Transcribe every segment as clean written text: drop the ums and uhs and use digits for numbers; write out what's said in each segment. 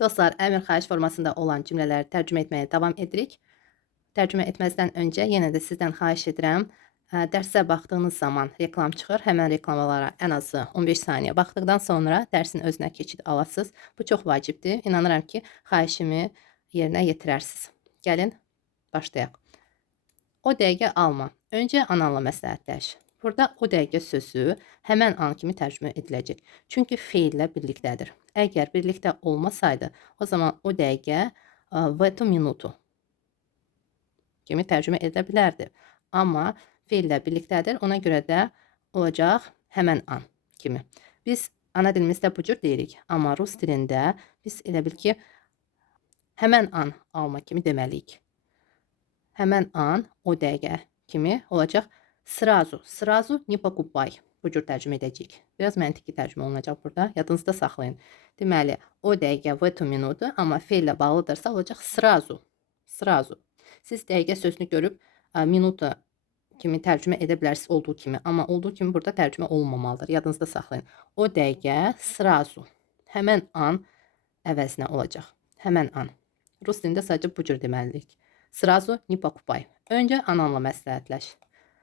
Dostlar, əmr xahiş formasında olan cümlələri tərcümə etməyə davam edirik. Tərcümə etməzdən öncə yenə də sizdən xahiş edirəm, dərsə baxdığınız zaman reklam çıxır. Həmən reklamalara ən azı 15 saniyə baxdıqdan sonra dərsin özünə keçid alasınız. Bu çox vacibdir. İnanıram ki, xahişimi yerinə yetirərsiniz. Gəlin, başlayaq. O dəqiqə alma. Öncə ananla məsləhətləş. Burada o dəqiqə sözü həmən an kimi tərcümə ediləcək. Çünki feillə birlikdədir. Əgər birlikdə olmasaydı, o zaman o dəqiqə в эту минуту kimi tərcümə edilə bilərdi. Amma feillə birlikdədir. Ona görə də olacaq həmən an kimi. Biz ana dilimizdə bu cür deyirik. Amma rus dilində biz elə bil ki, həmən an alma kimi deməliyik. Həmən an, o dəqiqə kimi olacaq. Srazu, srazu не покупай. Bu cür tərcümə edəcəyik. Biraz məntiqi tərcümə olunacaq burada. Yadınızda saxlayın. Deməli, o dəqiqə в эту минуту, amma feillə bağlıdırsa olacaq srazu. Srazu. Siz dəqiqə sözünü görüb minuta kimi tərcümə edə bilərsiniz olduğu kimi. Amma olduğu kimi burada tərcümə olmamalıdır. Yadınızda saxlayın. O dəqiqə srazu. Həmən an əvəzinə olacaq. Həmən an. Rus dilində sadəcə bu cür deməliyik. Сразу не покупай. Önce ananla məsləhətləş.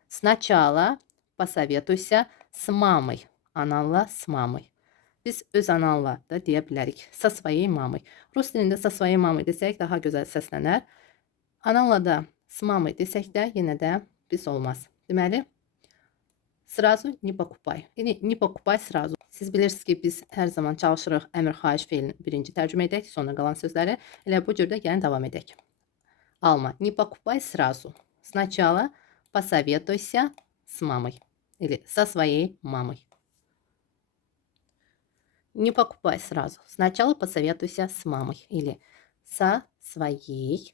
Сначала посоветуйся с мамой. Ananla с мамой. Biz öz ananla da deyə bilərik. Со своей мамой. Rus dilində со своей мамой desək daha gözəl səslənər. Ananla da с мамой desək də yenə də pis olmaz. Deməli, сразу не покупай. Yəni, не покупай сразу. Siz bilirsiniz ki, biz hər zaman çalışırıq əmr xahiş feilini birinci tərcümə edək, sonra qalan sözləri. Elə bu cürdə gəlin davam edək. Alma. Не покупай сразу. Сначала посоветуйся с мамой. Или со своей мамой. Не покупай сразу. Сначала посоветуйся с мамой. Или со своей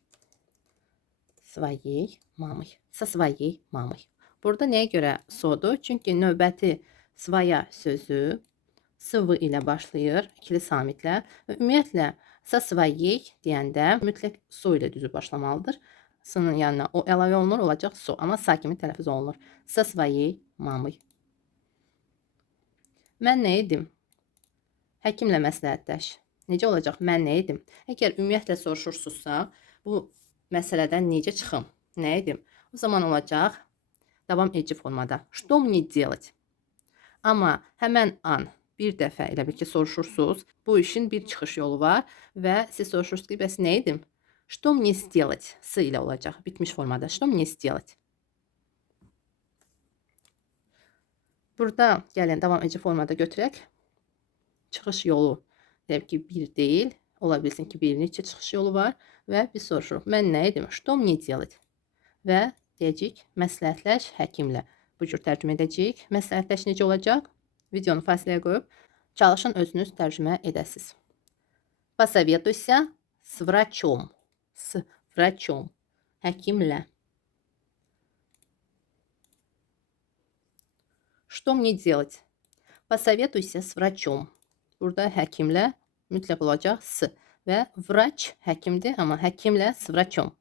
мамой. Со своей mамой. Burada nəyə görə sodur? Çünki növbəti svaya sözü sıvı ilə başlayır, ikili samitlə. Və ümumiyyətlə, со своей deyəndə mütləq so ilə düzü başlamalıdır. S-nın yanına o əlavə olunur, olacaq so. Amma sa kimi tələffüz olunur. Со своей мамой. Mən nə edim? Həkimlə məsləhətləş. Necə olacaq? Mən nə edim? Əgər ümumiyyətlə soruşursunuzsa, bu məsələdən necə çıxım? Nə edim? O zaman olacaq davam edici formada. Что мне делать? Amma həmən an bir dəfə elə bil ki, soruşursunuz. Bu işin bir çıxış yolu var və siz soruşursunuz ki, bəs nə edim? Что мне сделать? S ilə olacaq. Bitmiş formada. Что мне сделать? Burada gəlin davam edici formada götürək. Çıxış yolu deyək ki, bir deyil. Ola bilsin ki, bir neçə çıxış yolu var və biz soruşuruq. Mən nə edim? Что мне делать? Və deyəcəyik, məsləhətləş həkimlə. Bu cür tərcümə edəcəyik. Məsləhətləş necə olacaq? Videonu fasiləyə qoyub çalışın özünüz tərcümə edəsiniz. Посоветуйся с врачом. S врачом. Həkimlə. Что мне делать? Посоветуйся с врачом. Burada həkimlə mütləq olacaq s və врач həkimdir, amma həkimlə с врачом.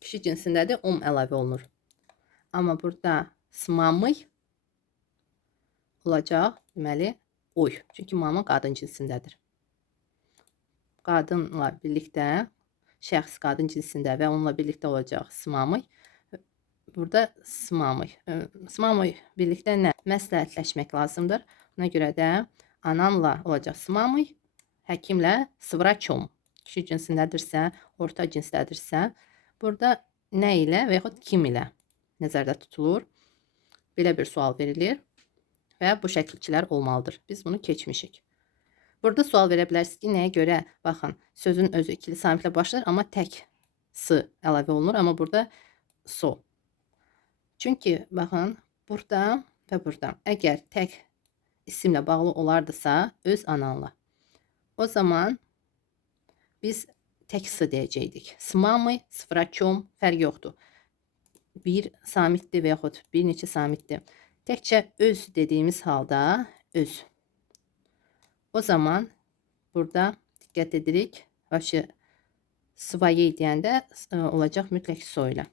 Kişi cinsindədir, əlavə olunur. Amma burada с мамой olacaq, deməli, oy. Çünki mama qadın cinsindədir. Qadınla birlikdə, şəxs qadın cinsində və onunla birlikdə olacaq s mamay. Burada s mamay. S mamay birlikdə nə? Məsləhətləşmək lazımdır. Ona görə də ananla olacaq s mamay, həkimlə s врачом. Kişi cinsindədirsə, orta cinsdədirsə, burada nə ilə və yaxud kim ilə nəzərdə tutulur? Belə bir sual verilir və bu şəkilçilər olmalıdır. Biz bunu keçmişik. Burada sual verə bilərsiniz ki, nəyə görə? Baxın, sözün özü ikili samitlə başlayır, amma tək s əlavə olunur, amma burada so. Çünki, baxın, burada və burada. Əgər tək isimlə bağlı olardısa, öz ananla. O zaman biz tək s deyəcəkdik. S mamay, s врачом fərq yoxdur. Bir samitdir və yaxud bir neçə samitdir. Təkcə öz dediyimiz halda öz. O zaman burada diqqət edirik. Başı своей deyəndə olacaq mütləq so ilə.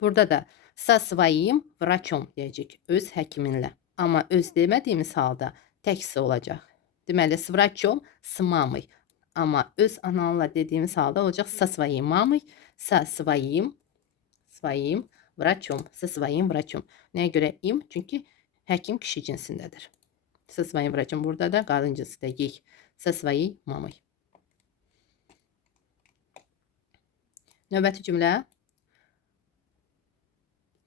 Burada da со своим врачом deyəcək. Öz həkiminlə. Amma öz demədiyimiz halda tək s olacaq. Deməli, с врачом, с мамой. Amma öz ananla dediğimiz halda olacaq со своей мамой, со своим врачом, со своим врачом. Nəyə görə im? Çünki həkim kişi cinsindədir. Со своим врачом. Burada da qadın cinsində ей. Со своей мамой. Növbəti cümlə.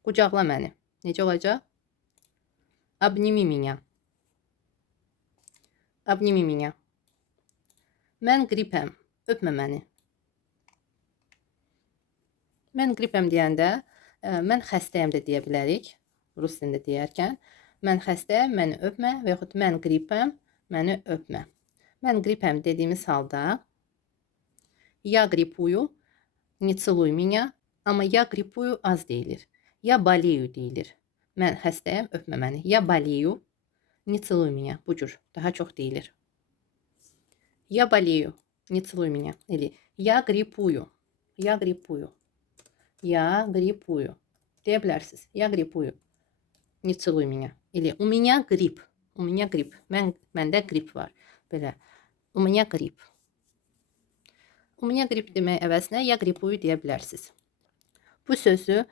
Qucaqla məni. Necə olacaq? Обними меня. Обними меня. Mən qripəm. Öpmə məni. Mən qripəm deyəndə mən xəstəyəm də deyə bilərik. Rus dilində deyərkən. Mən xəstəyəm, məni öpmə və yaxud mən qripəm, məni öpmə. Mən qripəm dediyimiz halda я гриппую, не целуй меня, amma я гриппую az deyilir. Я болею deyilir. Mən xəstəyəm, öpmə məni. Я болею, не целуй меня. Bu cür daha çox deyilir. Я болею, не целуй меня. Или я гриппую. Я гриппую. Я гриппую. Deyə bilərsiniz. Я гриппую. Не целуй меня. Или у меня грипп. У меня грипп. Məndə qrip var. Belə. У меня грипп. У меня грипп demək əvəzinə я гриппую deyə bilərsiniz. Bu sözü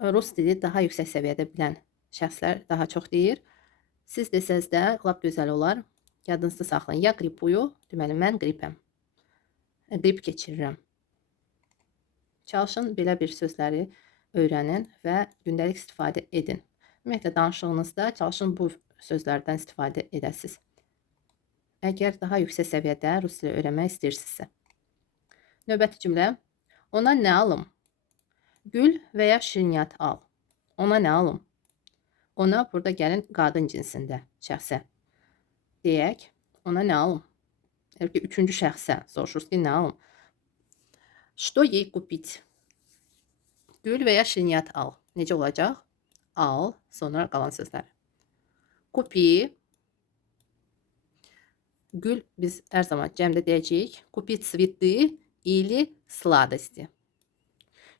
Rus dili daha yüksək səviyyədə bilən şəxslər daha çox deyir. Siz desəz də lap gözəl olar. Yadınızda saxlayın. Я гриппую deməli mən qripəm. Qrip keçirirəm. Çalışın belə bir sözləri öyrənin və gündəlik istifadə edin. Ümumiyyətlə danışığınızda çalışın bu sözlərdən istifadə edəsiniz. Əgər daha yüksək səviyyədə Rus dili öyrənmək istəyirsinizsə. Növbəti cümlə. Ona nə alım? Gül və ya şirniyyat al. Ona nə alım? Ona burada gəlin qadın cinsində şəxsə. Deyək. Ona nə alım?Əlbəttə üçüncü şəxsə soruşursunuz ki, nə alım? Что ей купить? Gül və ya şirniyyat al. Necə olacaq? Al, sonra qalan sözlər. Купи. Gül biz hər zaman cəmdə deyəcəyik. Купи цветы или сладости.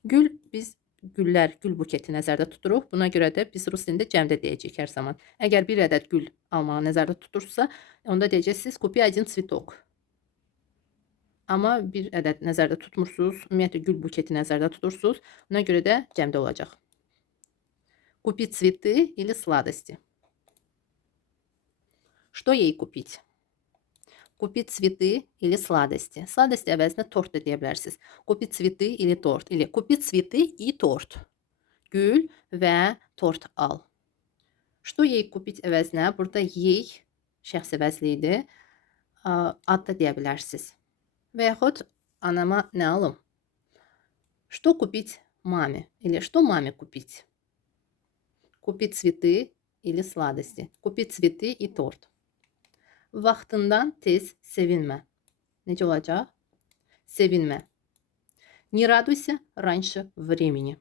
Gül biz güllər, gül buketi nəzərdə tuturuq. Buna görə də biz rus dilində cəmdə deyəcəyik hər zaman. Əgər bir ədəd gül almağı nəzərdə tutursa, onda deyəcəksiniz купи один цветок. Amma bir ədəd nəzərdə tutmursunuz, ümumiyyətlə gül buketi nəzərdə tutursunuz. Buna görə də cəmdə olacaq. Купи цветы или сладости. Что ей купить? Купить цветы или сладости. Сладости əvəzinə tort da deyə bilərsiniz. Купить цветы или торт. Или купить цветы и торт. Gül və tort al. Что ей купить əvəzinə burada ей şəxs əvəzliyidir. Ad da deyə bilərsiniz. Və yaxud anama nə alım? Что купить маме? Или что маме купить? Купить цветы или сладости. Купить цветы и торт. Vaxtından tez sevinmə. Necə olacaq? Sevinmə. Не радуйся раньше времени.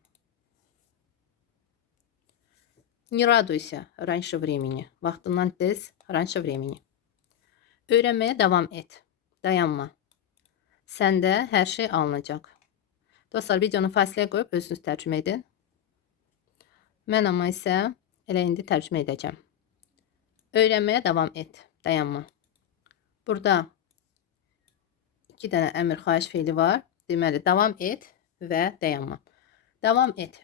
Не радуйся раньше времени. Vaxtından tez, раньше времени. Öyrənməyə davam et. Dayanma. Səndə hər şey alınacaq. Dostlar, videonu fasiləyə qoyub özünüz tərcümə edin. Mən amma isə elə indi tərcümə edəcəm. Öyrənməyə davam et. Dayanma. Burada 2 dənə əmr xahiş feili var. Deməli, davam et və dayanma. Davam et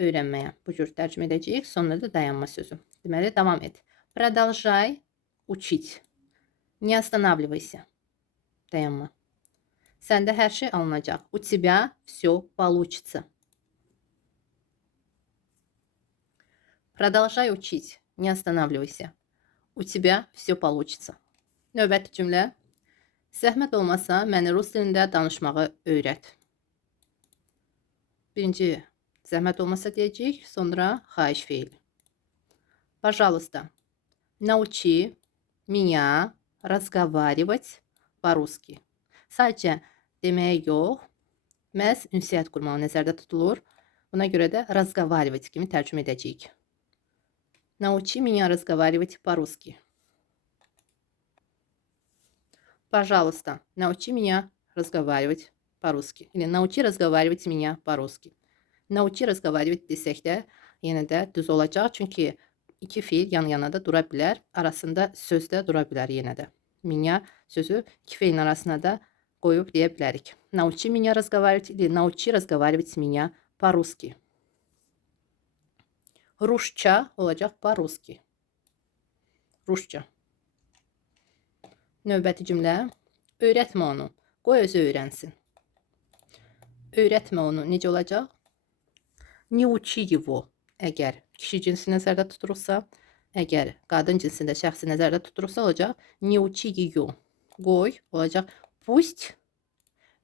öyrənməyə. Bu cür tərcümə edəcəyik. Sonra da dayanma sözü. Deməli, davam et. Продолжай учить. Не останавливайся. Dayanma. Səndə hər şey alınacaq. У тебя все получится. Продолжай учить. Не останавливайся. У тебя все получится. Növbəti cümlə. Zəhmət olmasa məni rus dilində danışmağı öyrət. Birinci zəhmət olmasa deyəcəyik, sonra xahiş feil. Пожалуйста, научи меня разговаривать по-русски. Sadəcə deməyə yox, məhz ünsiyyət qurmağı nəzərdə tutulur. Buna görə də разговаривать kimi tərcümə edəcəyik. Научи меня разговаривать по-русски. Пожалуйста, научи меня разговаривать по-русски. Или научи разговаривать меня по-русски. Naучи разговаривать desək də yenə də düz olacaq. Çünki iki fiil yan-yana da dura bilər. Arasında söz də dura bilər yenə də. Меня sözü iki feilin arasına da qoyub deyə bilərik. Научи меня разговаривать или научи разговаривать меня по-русски. Rusça olacaq по-русски. Rusça. Növbəti cümlə. Öyrətmə onu. Qoy özü öyrənsin. Öyrətmə onu. Necə olacaq? Не учи его. Əgər kişi cinsi nəzərdə tutulursa, əgər qadın cinsində şəxsi nəzərdə tutulursa olacaq. Не учи ее. Qoy olacaq. Пусть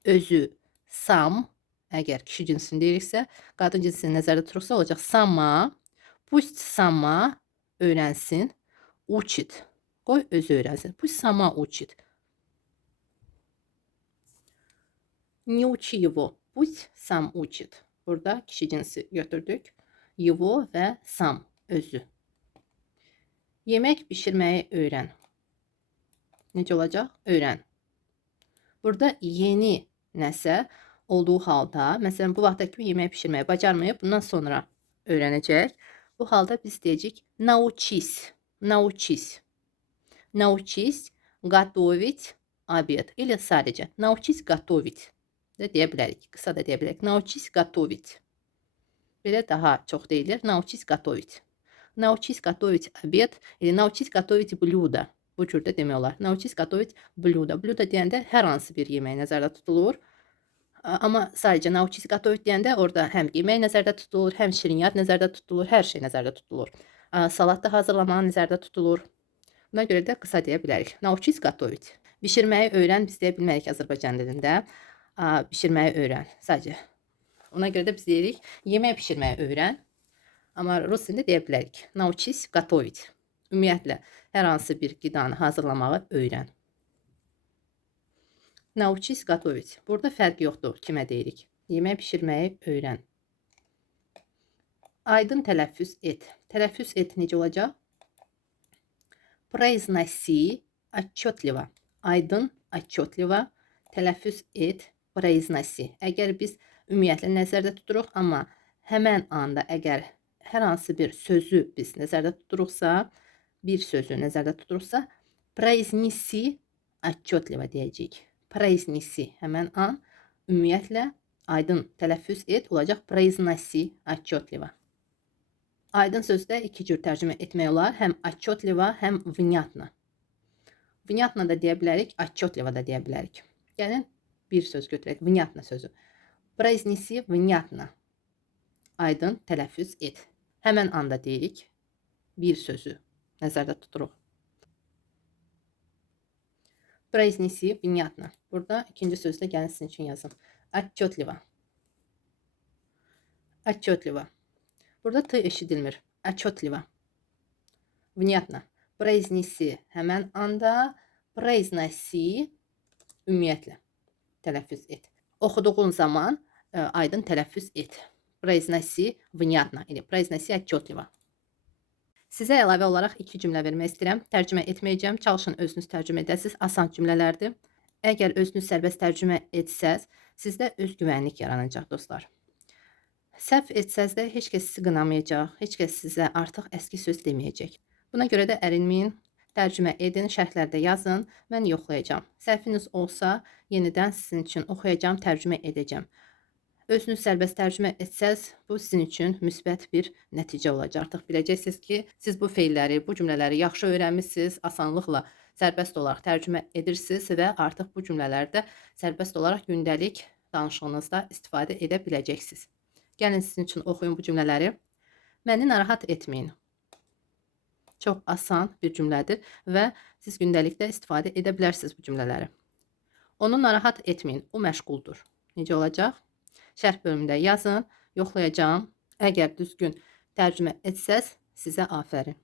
özü сам. Əgər kişi cinsini deyiriksə, qadın cinsini nəzərdə tutulursa olacaq. Сама. Пусть сама öyrənsin. Учит. Qoy özü öyrənsin. Пусть сама учит. Не учи его. Пусть сам учит. Burada kişi cinsi götürdük. Его və сам özü. Yemək bişirməyi öyrən. Necə olacaq? Öyrən. Burada yeni nəsə olduğu halda, məsələn, bu vaxta kimi yemək bişirməyi bacarmayıb, bundan sonra öyrənəcək. Bu halda biz deyəcəyik научись. Научись. Научись готовить обед. Или sadəcə научись готовить də deyə bilərik. Qısa da deyə bilərik. Научись готовить. Belə daha çox deyilir. Научись готовить. Научись готовить обед или научись готовить блюдо. Bu cür də demək olar. Научись готовить блюдо. Блюдо deyəndə hər hansı bir yemək nəzərdə tutulur. Amma sadəcə naучись готовить deyəndə orada həm yemək nəzərdə tutulur, həm şirinyat nəzərdə tutulur, hər şey nəzərdə tutulur. Salat da hazırlamaq nəzərdə tutulur. Buna görə də qısa deyə bilərik. Naучись готовить. Bişirməyi öyrən biz deyə bilmərik Azərbaycan dilində. Bişirməyi öyrən. Sadəcə. Ona görə də biz deyirik yemək bişirməyi öyrən. Amma rus dilində deyə bilərik. Naучись готовить. Ümumiyyətlə hər hansı bir qidanı hazırlamağı öyrən. Научись готовить. Burada fərq yoxdur kimə deyirik. Yemək bişirməyi öyrən. Aydın tələffüz et. Tələffüz et necə olacaq? Произноси отчетливо. Aydın, отчетливо. Tələffüz et, произноси. Əgər biz ümumiyyətlə nəzərdə tuturuq, amma həmən anda əgər hər hansı bir sözü biz nəzərdə tuturuqsa, bir sözü nəzərdə tuturuqsa, произнеси отчетливо deyəcəyik. Произнеси həmən an ümumiyyətlə aydın tələffüz et olacaq произноси отчетливо. Aydın sözdə iki cür tərcümə etmək olar. Həm отчетливо, həm внятно. Внятно da deyə bilərik, отчетливо da deyə bilərik. Yəni bir söz götürək. Внятно sözü. Произнеси внятно. Aydın tələffüz et. Həmən anda deyirik. Bir sözü nəzərdə tuturuq. Произнеси внятно. Burada ikinci sözdə gəlin sizin üçün yazın. Отчетливо. Отчетливо. Burada t eşidilmir. Отчетливо. Внятно. Произнеси həmən anda. Произноси ümumiyyətlə tələffüz et. Oxuduğun zaman aydın tələffüz et. Произноси внятно или произноси отчетливо. Sizə əlavə olaraq iki cümlə vermək istəyirəm. Tərcümə etməyəcəm. Çalışın özünüz tərcümə edəsiniz. Asan cümlələrdir. Əgər özünüz sərbəst tərcümə etsəz, sizdə özgüvənlik yaranacaq dostlar. Səhv etsəz də heç kəs sizi qınamayacaq, heç kəs sizə artıq əski söz deməyəcək. Buna görə də ərinməyin, tərcümə edin, şərhlərdə yazın, mən yoxlayacağım. Səhviniz olsa, yenidən sizin üçün oxuyacağım, tərcümə edəcəm. Özünüz sərbəst tərcümə etsəz, bu sizin üçün müsbət bir nəticə olacaq. Artıq biləcəksiniz ki, siz bu feilləri, bu cümlələri yaxşı öyrənmişsiniz, asanlıqla sərbəst olaraq tərcümə edirsiniz və artıq bu cümlələrdə sərbəst olaraq gündəlik danışığınızda istifadə edə biləcəksiniz. Gəlin sizin üçün oxuyun bu cümlələri. Məni narahat etməyin. Çox asan bir cümlədir və siz gündəlikdə istifadə edə bilərsiniz bu cümlələri. Onu narahat etməyin, o məşğuldur. Necə olacaq? Şərh bölümündə yazın, yoxlayacağım. Əgər düzgün tərcümə etsəz, sizə afərin.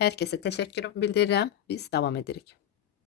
Hər kəsə təşəkkür bildirirəm. Biz davam edirik.